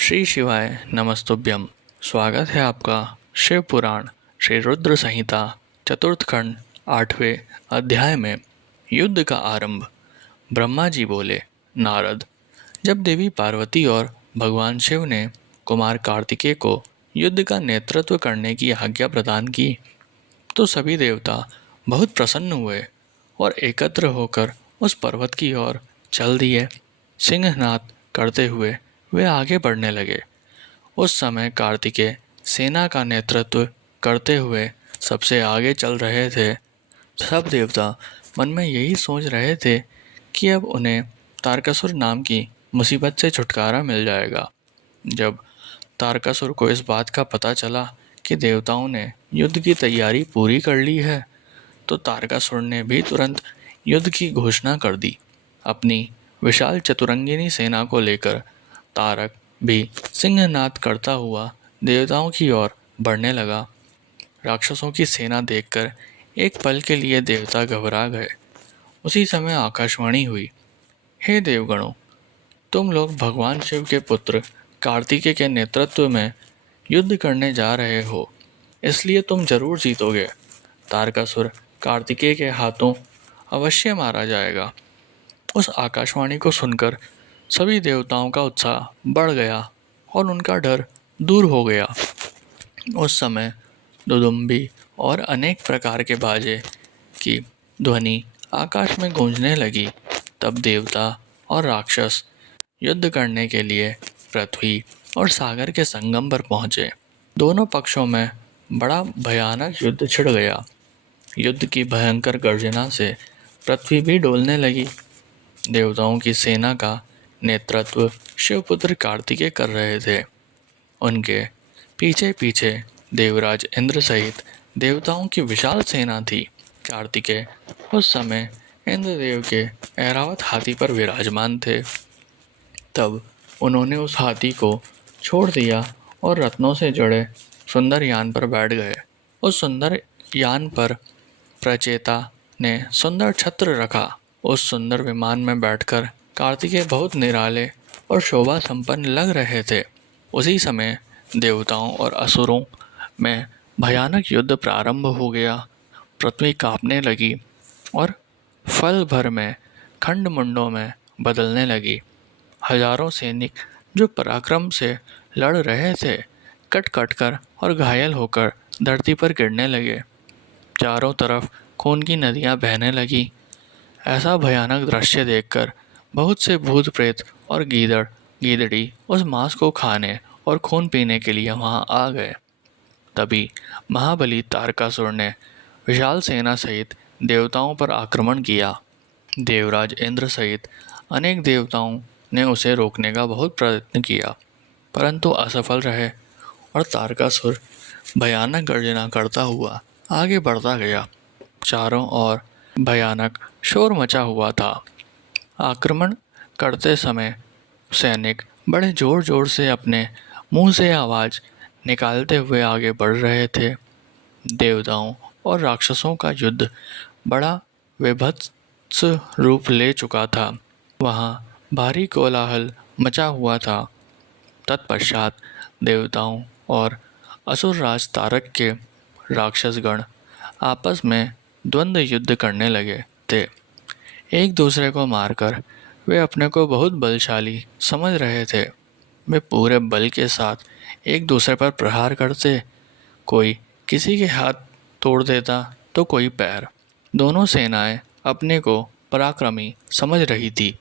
श्री शिवाय नमस्तुभ्यम। स्वागत है आपका शिव पुराण श्री रुद्र संहिता चतुर्थ खंड 8वें अध्याय में। युद्ध का आरंभ। ब्रह्मा जी बोले, नारद, जब देवी पार्वती और भगवान शिव ने कुमार कार्तिकेय को युद्ध का नेतृत्व करने की आज्ञा प्रदान की तो सभी देवता बहुत प्रसन्न हुए और एकत्र होकर उस पर्वत की ओर चल दिए। सिंहनाद करते हुए वे आगे बढ़ने लगे। उस समय कार्तिकेय सेना का नेतृत्व करते हुए सबसे आगे चल रहे थे। सब देवता मन में यही सोच रहे थे कि अब उन्हें तारकासुर नाम की मुसीबत से छुटकारा मिल जाएगा। जब तारकासुर को इस बात का पता चला कि देवताओं ने युद्ध की तैयारी पूरी कर ली है, तो तारकासुर ने भी तुरंत युद्ध की घोषणा कर दी। अपनी विशाल चतुरंगिनी सेना को लेकर तारक भी सिंहनाद करता हुआ देवताओं की ओर बढ़ने लगा। राक्षसों की सेना देखकर एक पल के लिए देवता घबरा गए। उसी समय आकाशवाणी हुई, हे देवगणों, तुम लोग भगवान शिव के पुत्र कार्तिकेय के नेतृत्व में युद्ध करने जा रहे हो, इसलिए तुम जरूर जीतोगे। तारकासुर कार्तिकेय के हाथों अवश्य मारा जाएगा। उस आकाशवाणी को सुनकर सभी देवताओं का उत्साह बढ़ गया और उनका डर दूर हो गया। उस समय दुदुम्बी और अनेक प्रकार के बाजे की ध्वनि आकाश में गूंजने लगी। तब देवता और राक्षस युद्ध करने के लिए पृथ्वी और सागर के संगम पर पहुंचे। दोनों पक्षों में बड़ा भयानक युद्ध छिड़ गया। युद्ध की भयंकर गर्जना से पृथ्वी भी डोलने लगी। देवताओं की सेना का नेतृत्व शिवपुत्र कार्तिकेय कर रहे थे। उनके पीछे पीछे देवराज इंद्र सहित देवताओं की विशाल सेना थी। कार्तिकेय उस समय इंद्रदेव के ऐरावत हाथी पर विराजमान थे। तब उन्होंने उस हाथी को छोड़ दिया और रत्नों से जुड़े सुंदर यान पर बैठ गए। उस सुंदर यान पर प्रचेता ने सुंदर छत्र रखा। उस सुंदर विमान में बैठकर कार्तिकेय बहुत निराले और शोभा संपन्न लग रहे थे। उसी समय देवताओं और असुरों में भयानक युद्ध प्रारंभ हो गया। पृथ्वी कांपने लगी और फल भर में खंड मुंडों में बदलने लगी। हजारों सैनिक जो पराक्रम से लड़ रहे थे, कट कट कर और घायल होकर धरती पर गिरने लगे। चारों तरफ खून की नदियां बहने लगी। ऐसा भयानक दृश्य देखकर बहुत से भूत प्रेत और गीदड़ गीदड़ी उस मांस को खाने और खून पीने के लिए वहां आ गए। तभी महाबली तारकासुर ने विशाल सेना सहित देवताओं पर आक्रमण किया। देवराज इंद्र सहित अनेक देवताओं ने उसे रोकने का बहुत प्रयत्न किया, परंतु असफल रहे और तारकासुर भयानक गर्जना करता हुआ आगे बढ़ता गया। चारों ओर भयानक शोर मचा हुआ था। आक्रमण करते समय सैनिक बड़े जोर जोर से अपने मुंह से आवाज निकालते हुए आगे बढ़ रहे थे। देवताओं और राक्षसों का युद्ध बड़ा विभत्स रूप ले चुका था। वहां भारी कोलाहल मचा हुआ था। तत्पश्चात देवताओं और असुरराज तारक के राक्षसगण आपस में द्वंद्व युद्ध करने लगे थे। एक दूसरे को मारकर वे अपने को बहुत बलशाली समझ रहे थे। वे पूरे बल के साथ एक दूसरे पर प्रहार करते। कोई किसी के हाथ तोड़ देता तो कोई पैर। दोनों सेनाएं अपने को पराक्रमी समझ रही थी।